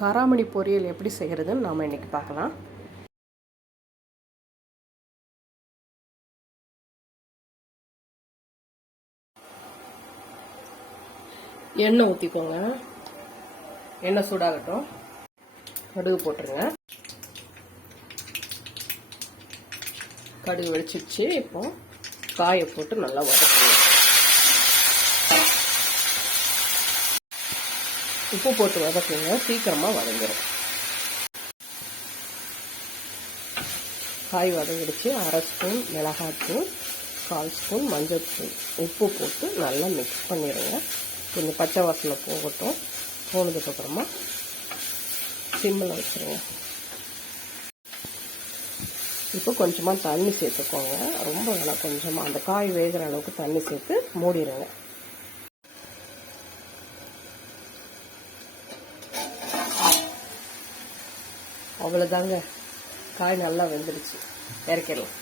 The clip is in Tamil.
காராமணி பொரியல் எப்படி செய்கிறதுன்னு நாம் இன்றைக்கி பார்க்கலாம். எண்ணெய் ஊற்றிக்கோங்க எண்ணெய் சூடாகட்டும். கடுகு போட்டுருங்க. கடுகு வெடிச்சிடுச்சு இப்போ காயை போட்டு நல்லா வதக்குங்க. உப்பு போட்டு வதக்குங்க. சீக்கிரமாக வதங்கிடும் காய் வதங்கிடுச்சு. அரை ஸ்பூன் மிளகாய்த்தூள் கால் ஸ்பூன் மஞ்சள் தூள். உப்பு போட்டு நல்லா மிக்ஸ் பண்ணிடுங்க. கொஞ்சம் பச்சை வாசனை போகட்டும். போனதுக்கப்புறமா சிம்மில் வச்சுருங்க. இப்போ கொஞ்சமாக தண்ணி சேர்த்துக்கோங்க. ரொம்ப வேணாம் கொஞ்சமாக அந்த காய் வேகிற அளவுக்கு தண்ணி சேர்த்து மூடிடுங்க. அவ்வளோதாங்க காய் நல்லா வெந்துடுச்சு இறக்கிடலாம்.